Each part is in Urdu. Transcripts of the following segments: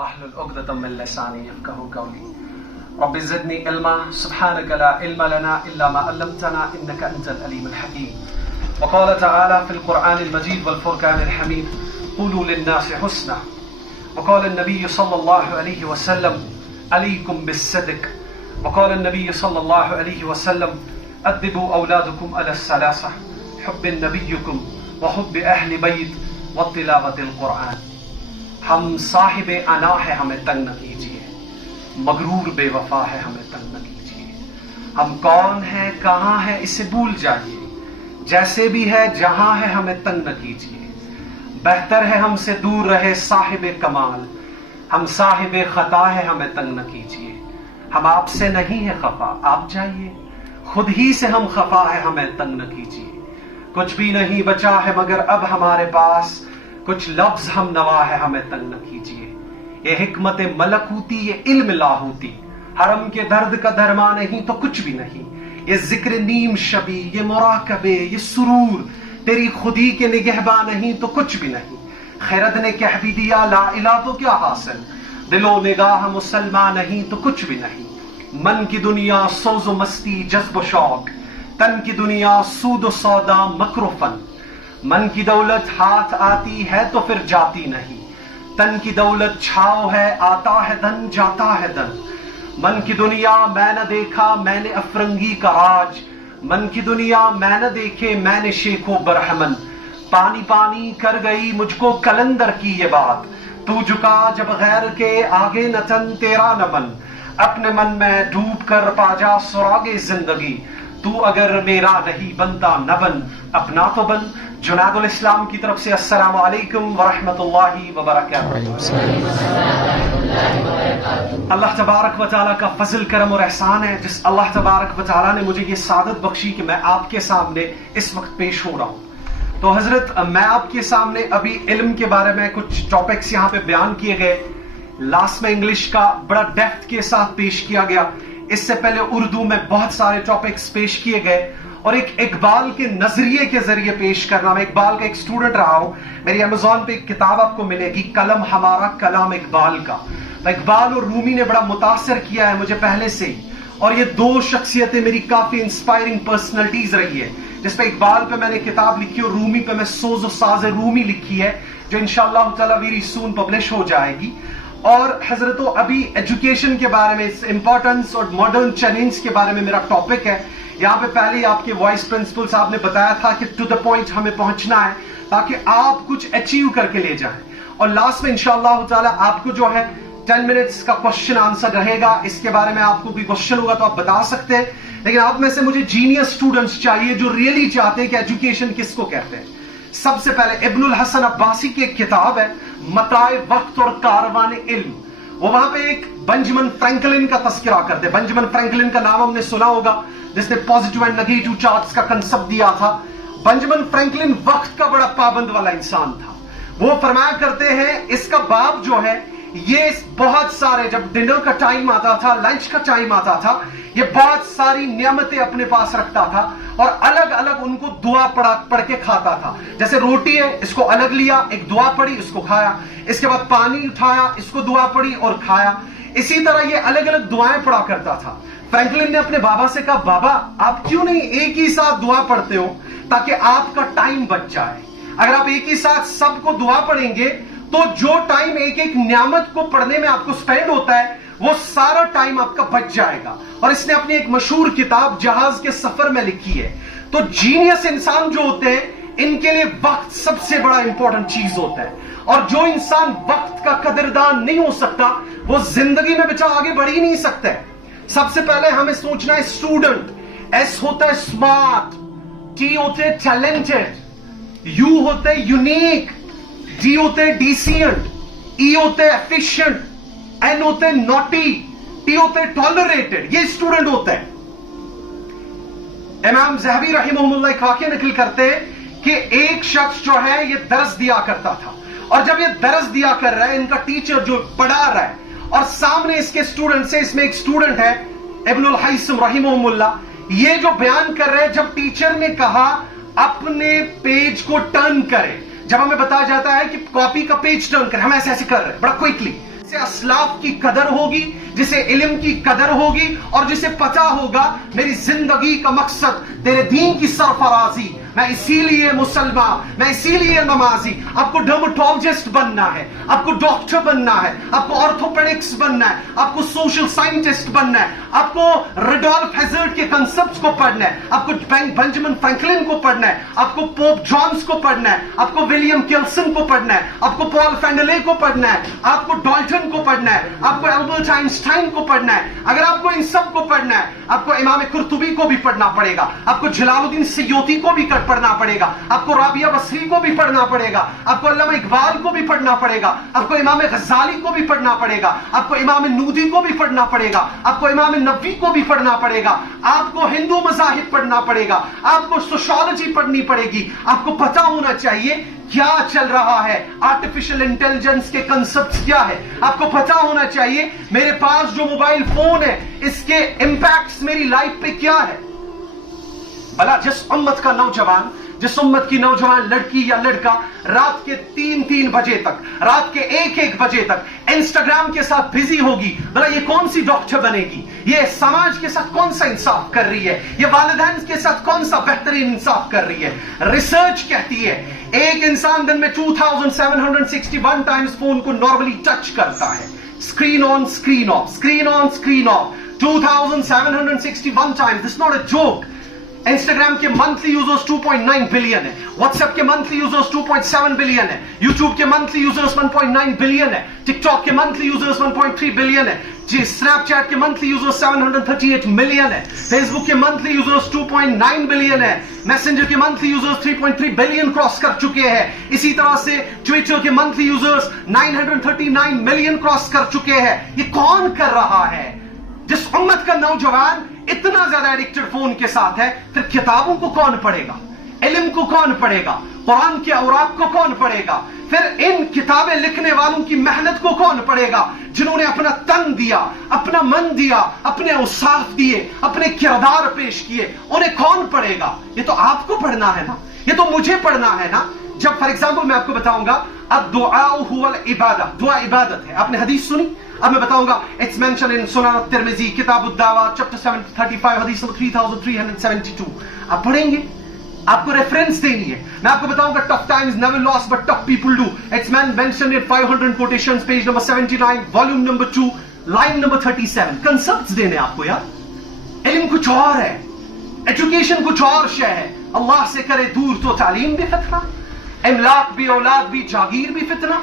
واحلل عقدة من لساني يفقهوا قولي رب زدني علما سبحانك لا علم لنا إلا ما علمتنا إنك أنت العليم الحكيم. وقال تعالى في القرآن المجيد والفرقان الحميد قولوا للناس حسنا. وقال النبي صلى الله عليه وسلم عليكم بالصدق. وقال النبي صلى الله عليه وسلم أدبوا أولادكم على الثلاثة حب نبيكم وحب أهل بيت وتلاوة القرآن. ہم صاحب انا ہے ہمیں تنگ نہ کیجیے، مغرور بے وفا ہے ہمیں تنگ نہ کیجیے. ہم کون ہیں کہاں ہیں اسے بھول جائیے، جیسے بھی ہے جہاں ہے ہمیں تنگ نہ کیجیے. بہتر ہے ہم سے دور رہے صاحب کمال، ہم صاحب خطا ہے ہمیں تنگ نہ کیجیے. ہم آپ سے نہیں ہے خفا، آپ جائیے، خود ہی سے ہم خفا ہے ہمیں تنگ نہ کیجیے. کچھ بھی نہیں بچا ہے مگر اب ہمارے پاس، کچھ لفظ ہم نوا ہے ہمیں تنگ نہ کیجیے. یہ حکمت ملکوتی، یہ علم لاہوتی، حرم کے درد کا درما نہیں تو کچھ بھی نہیں. یہ ذکر نیم شبی، یہ مراقبے، یہ سرور تیری خودی کے نگہباں نہیں تو کچھ بھی نہیں. خیرت نے کہہ بھی دیا لا الہ تو کیا حاصل، دل و نگاہ مسلمان نہیں تو کچھ بھی نہیں. من کی دنیا سوز و مستی جذب و شوق، تن کی دنیا سود و سودا مکر و فن. من کی دولت ہاتھ آتی ہے تو پھر جاتی نہیں، تن کی دولت چھاؤ ہے آتا ہے دن جاتا ہے دن. من کی دنیا میں نہ دیکھا میں نے افرنگی کا راج، من کی دنیا میں نہ دیکھے میں نے شیخ و برہمن. پانی پانی کر گئی مجھ کو کلندر کی یہ بات، تو جھکا جب غیر کے آگے نہ تن تیرا نہ من. اپنے من میں ڈوب کر پا جا سراغ زندگی، تو اگر میرا نہیں بنتا نہ بن اپنا تو بن. جنید الاسلام کی طرف سے السلام علیکم ورحمۃ اللہ وبرکاتہ. اللہ تبارک و تعالیٰ کا فضل کرم اور احسان ہے جس اللہ تبارک و تعالیٰ نے مجھے یہ سعادت بخشی کہ میں آپ کے سامنے اس وقت پیش ہو رہا ہوں. تو حضرت میں آپ کے سامنے ابھی علم کے بارے میں کچھ ٹاپکس یہاں پہ بیان کیے گئے. لاسٹ میں انگلش کا بڑا ڈیپتھ کے ساتھ پیش کیا گیا، اس سے پہلے اردو میں بہت سارے ٹاپکس پیش کیے گئے، اور ایک اقبال کے نظریے کے ذریعے پیش کرنا. میں اقبال کا ایک اسٹوڈنٹ رہا ہوں، میری امیزون پہ ایک کتاب آپ کو ملے گی قلم ہمارا کلام اقبال کا. اقبال اور رومی نے بڑا متاثر کیا ہے مجھے پہلے سے ہی، اور یہ دو شخصیتیں میری کافی انسپائرنگ پرسنالٹیز رہی ہے. جس پہ اقبال پہ میں نے کتاب لکھی اور رومی پہ میں سوز و ساز رومی لکھی ہے جو انشاءاللہ تعالی ویری سون پبلش ہو جائے گی. اور حضرتوں ابھی ایجوکیشن کے بارے میں امپورٹنس اور ماڈرن چیلنج کے بارے میں میرا ٹاپک ہے. یہاں پہ پہلے ہی آپ کے وائس پرنسپل صاحب نے بتایا تھا کہ ٹو دا پوائنٹ ہمیں پہنچنا ہے تاکہ آپ کچھ اچیو کر کے لے جائیں. اور لاسٹ میں انشاءاللہ تعالی آپ کو جو ہے 10 منٹس کا کوشچن آنسر رہے گا. اس کے بارے میں آپ کو کوئی کوشچن ہوگا تو آپ بتا سکتے ہیں، لیکن آپ میں سے مجھے جینیس اسٹوڈنٹس چاہیے جو ریئلی چاہتے ہیں کہ ایجوکیشن کس کو کہتے ہیں. سب سے پہلے ابن الحسن عباسی کی ایک کتاب ہے متاع وقت اور کاروان علم، وہ وہاں پہ ایک بنجمن فرینکلن کا تذکرہ کرتے ہیں. بنجمن فرینکلن کا نام ہم نے سنا ہوگا جس نے پازیٹیو اینڈ نیگیٹو چارجز کا کنسپٹ دیا تھا. بنجمن فرینکلن وقت کا بڑا پابند والا انسان تھا. وہ فرمایا کرتے ہیں اس کا باپ جو ہے یہ بہت سارے، جب ڈنر کا ٹائم آتا تھا لنچ کا ٹائم آتا تھا، یہ بہت ساری نعمتیں اپنے پاس رکھتا تھا اور الگ الگ ان کو دعا پڑھ کے کھاتا تھا. جیسے روٹی ہے اس کو الگ لیا، ایک دعا پڑھی اس کو کھایا، اس کے بعد پانی اٹھایا اس کو دعا پڑھی اور کھایا. اسی طرح یہ الگ الگ دعائیں پڑھا کرتا تھا. فرینکلن نے اپنے بابا سے کہا بابا آپ کیوں نہیں ایک ہی ساتھ دعا پڑھتے ہو تاکہ آپ کا ٹائم بچ جائے. اگر آپ ایک ہی ساتھ سب کو دعا پڑھیں گے تو جو ٹائم ایک ایک نعمت کو پڑھنے میں آپ کو سپینڈ ہوتا ہے وہ سارا ٹائم آپ کا بچ جائے گا. اور اس نے اپنی ایک مشہور کتاب جہاز کے سفر میں لکھی ہے. تو جینیس انسان جو ہوتے ہیں ان کے لیے وقت سب سے بڑا امپورٹنٹ چیز ہوتا ہے، اور جو انسان وقت کا قدردان نہیں ہو سکتا وہ زندگی میں بچا آگے بڑھ ہی نہیں سکتا ہے. سب سے پہلے ہمیں سوچنا ہے اسٹوڈنٹ، ایس ہوتا ہے اسمارٹ، ٹی ہوتے ہے ٹیلنٹڈ، یو ہوتے ہے یونیک، ڈی ہوتے ہے ڈیسینٹ، ای ہوتے ہے ایفیشینٹ، این ہوتے ہے نوٹی، ٹی ہوتے ہے ٹالریٹڈ. یہ اسٹوڈنٹ ہوتا ہے. امام ذہبی رحمہ اللہ ایک واقعہ نقل کرتے ہیں کہ ایک شخص جو ہے یہ درس دیا کرتا تھا، اور جب یہ درس دیا کر رہا ہے ان کا ٹیچر جو پڑھا رہا ہے اور سامنے اس کے اسٹوڈنٹ سے، اس میں ایک اسٹوڈنٹ ہے ابن الحیثم رحمہ اللہ، یہ جو بیان کر رہے ہیں جب ٹیچر نے کہا اپنے پیج کو ٹرن کرے، جب ہمیں بتایا جاتا ہے کہ کاپی کا پیج ٹرن کرے، ہم ایسے ایسے کر رہے ہیں بڑا کوئکلی، جسے اسلاف کی قدر ہوگی, جسے علم کی قدر ہوگی, اور جسے پتا ہوگا میری زندگی کا مقصد تیرے دین کی سرفرازی, میں اسی لیے مسلمان, میں اسی لیے نمازی. آپ کو ڈرمٹولوجسٹ بننا ہے, آپ کو ڈاکٹر بننا ہے, آپ کو آرتھوپیڈکس بننا ہے, آپ کو سوشل سائنٹسٹ بننا ہے, آپ کو ریڈولف ہیزرڈ کے کنسپٹس کو پڑھنا ہے, آپ کو بنجامن فرینکلن کو پڑھنا ہے, آپ کو پوپ جانس کو پڑھنا ہے, آپ کو ولیم کلسن کو پڑھنا ہے, آپ کو پال فینڈلے کو پڑھنا ہے, آپ کو ڈالٹن کو پڑھنا ہے, آپ کو البرٹ آئنسٹائن کو پڑھنا ہے. اگر آپ کو ان سب کو پڑھنا ہے, آپ کو امام قرطبی کو بھی پڑھنا پڑے گا, آپ کو جلال الدین سیوطی کو بھی پڑھنا پڑے گا, آپ کو رابعہ بصری کو بھی پڑھنا پڑے گا, آپ کو علامہ اقبال کو بھی پڑھنا پڑے گا, آپ کو امام غزالی کو بھی پڑھنا پڑے گا, آپ کو امام نودی کو بھی پڑھنا پڑے گا, آپ کو امام نووی کو بھی پڑھنا پڑے گا, آپ کو ہندو مذاہب پڑھنا پڑے گا, آپ کو سوشالوجی پڑھنی پڑے گی. آپ کو پتا ہونا چاہیے کیا چل رہا ہے, آرٹیفیشل انٹیلیجنس کے کنسپٹس کیا ہے. آپ کو پتا ہونا چاہیے میرے پاس جو موبائل فون ہے اس کے امپیکٹس میری لائف پہ کیا ہے. بھلا جس امت کا نوجوان, جس امت کی نوجوان لڑکی یا لڑکا رات کے 3 بجے تک, رات کے 1 بجے تک انسٹاگرام کے ساتھ بزی ہوگی, بھلا یہ کون سی ڈاکٹر بنے گی؟ یہ سماج کے ساتھ کون سا انصاف کر رہی ہے؟ یہ والدین کے ساتھ کون سا بہترین انصاف کر رہی ہے؟ ریسرچ کہتی ہے ایک انسان دن میں 2761 ٹائمز فون کو نارملی ٹچ کرتا ہے. Screen on screen of, screen on screen of, 2761 Times. This not a joke. Instagram کے منتھلی یوزرز 2.9 بلین ہے, واٹس ایپ کے منتھلی یوزرز 2.7 بلین ہے, یوٹیوب کے منتھلی یوزرز 1.9 بلین ہے, ٹک ٹاک کے منتھلی یوزرز 1.3 بلین ہے, اسنیپ چیٹ کے منتھلی یوزرز 738 ملین ہے, فیس بک کے منتھلی یوزرز 2.9 بلین ہے, میسنجر کے منتھلی یوزرز 3.3 بلین کراس کر چکے ہیں. اسی طرح سے ٹویٹر کے منتھلی یوزرز 939 ملین کراس کر چکے ہیں. یہ کون کر رہا ہے؟ جس امت کا نوجوان اتنا زیادہ ایڈکٹڈ فون کے ساتھ ہے, پھر کتابوں کو کون پڑھے گا؟ علم کو کون پڑھے گا؟ قرآن کے اوراق کو کون پڑھے گا؟ پھر ان کتابیں لکھنے والوں کی محنت کو کون پڑھے گا؟ جنہوں نے اپنا تن دیا, اپنا من دیا, اپنے اوصاف دیے, اپنے کردار پیش کیے, انہیں کون پڑھے گا؟ یہ تو آپ کو پڑھنا ہے نا, یہ تو مجھے پڑھنا ہے نا. جب فار ایگزامپل میں آپ کو بتاؤں گا الدعاء هو العبادہ, دعا عبادت ہے. آپ نے حدیث سنی؟ اب میں بتاؤں گا اٹس مینشن ان سنن الترمذی کتاب الدعوات چیپٹر 735 حدیث نمبر 3372. آپ پڑھیں گے, آپ کو ریفرنس دینی ہے. میں آپ کو بتاؤں گا tough times never lost but tough people do. It's mentioned in 500 quotations, page number 79, volume number 2, line number 37. Concepts دینے آپ کو یار. علم کچھ اور ہے, ایجوکیشن کچھ اور شے ہے. اللہ سے کرے دور تو تعلیم بھی فتنہ, املاک بھی, اولاد بھی, جاگیر بھی فتنہ,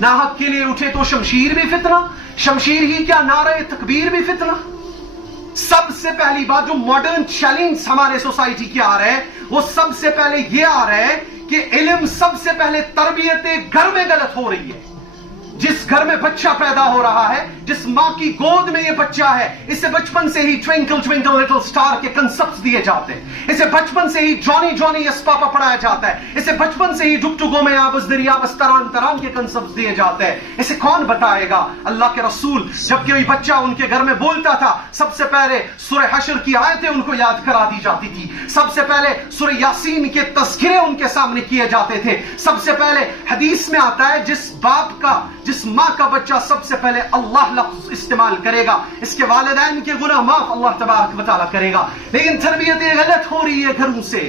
ناحق کے لیے اٹھے تو شمشیر بھی فتنہ, شمشیر ہی کیا نعرہ تکبیر بھی فتنہ. سب سے پہلی بات جو ماڈرن چیلنج ہمارے سوسائٹی کے آ رہے ہیں, وہ سب سے پہلے یہ آ رہا ہے کہ علم سب سے پہلے تربیت گھر میں غلط ہو رہی ہے. جس گھر میں بچہ پیدا ہو رہا ہے, جس ماں کی گود میں یہ بچہ ہے, اسے بچپن سے ہی ٹوینکل ٹوینکل لٹل سٹار کے کنسپٹس دیے جاتے ہیں, اسے بچپن سے ہی جونی جونی یس پاپا پڑھایا جاتا ہے, اسے بچپن سے ہی ڈگ ڈگوں میں آبس دریا بس تران تران کے کنسپٹس دیے جاتے ہیں. اسے کون بتائے گا؟ اللہ کے رسول. جب کوئی بچہ ان کے گھر میں بولتا تھا, سب سے پہلے سورہ حشر کی آیتیں ان کو یاد کرا دی جاتی تھی, سب سے پہلے سورہ یاسین کے تذکرے ان کے سامنے کیے جاتے تھے, سب سے پہلے حدیث میں آتا ہے جس باپ کا, جس ماں کا بچہ سب سے پہلے اللہ لفظ استعمال کرے گا, اس کے والدین کے گناہ معاف اللہ تبارک و تعالیٰ کرے گا. لیکن تربیت غلط ہو رہی ہے گھروں سے.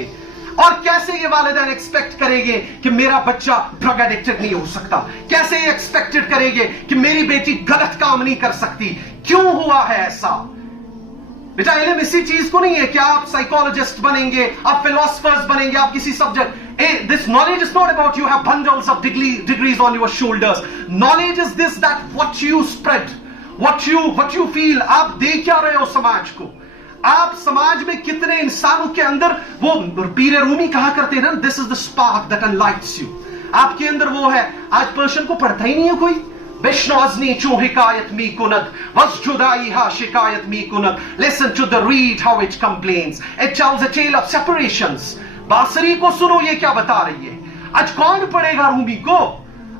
اور کیسے یہ والدین ایکسپیکٹ کریں گے کہ میرا بچہ ڈرگ ایڈکٹڈ نہیں ہو سکتا؟ کیسے یہ ایکسپیکٹڈ کریں گے کہ میری بیٹی غلط کام نہیں کر سکتی؟ کیوں ہوا ہے ایسا؟ بیٹا علم اسی چیز کو نہیں ہے کہ آپ سائیکولوجسٹ بنیں گے, آپ فلاسفرز بنیں گے, آپ کسی subject. This knowledge is not about you have bundles of degrees on your shoulders. Knowledge is this, that what you spread, what you feel. آپ دے کیا رہے ہو سماج کو؟ آپ سماج میں کتنے انسانوں کے اندر, وہ پیر رومی کہا کرتے ہیں نا, this is the spark that enlightens you. آپ کے اندر وہ ہے. آج پرشن کو پڑھتا ہی نہیں ہے کوئی. بشنوزنی چون حکایت می کند وز جدائی ہا شکایت می کند. Listen to the read how it complains. It tells a tale of separations. باسری کو سنو یہ کیا بتا رہی ہے. آج کون پڑھے گا رومی کو؟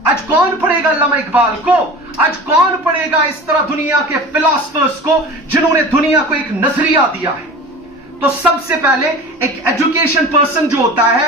آج کون پڑھے گا علامہ اقبال کو؟ آج کون پڑھے گا اس طرح دنیا کے فلاسفرز کو جنہوں نے دنیا کو ایک نظریہ دیا ہے؟ تو سب سے پہلے ایک ایجوکیشن پرسن جو ہوتا ہے,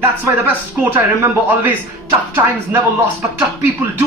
That's why the best quote I remember always, tough times never lost but tough people do।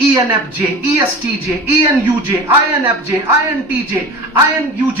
ENFJ, ESTJ, ENUJ, INFJ, INTJ, INUJ।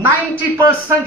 90%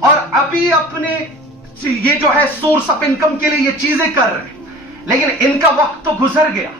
اور ابھی اپنے یہ جو ہے سورس آف انکم کے لیے یہ چیزیں کر رہے ہیں، لیکن ان کا وقت تو گزر گیا.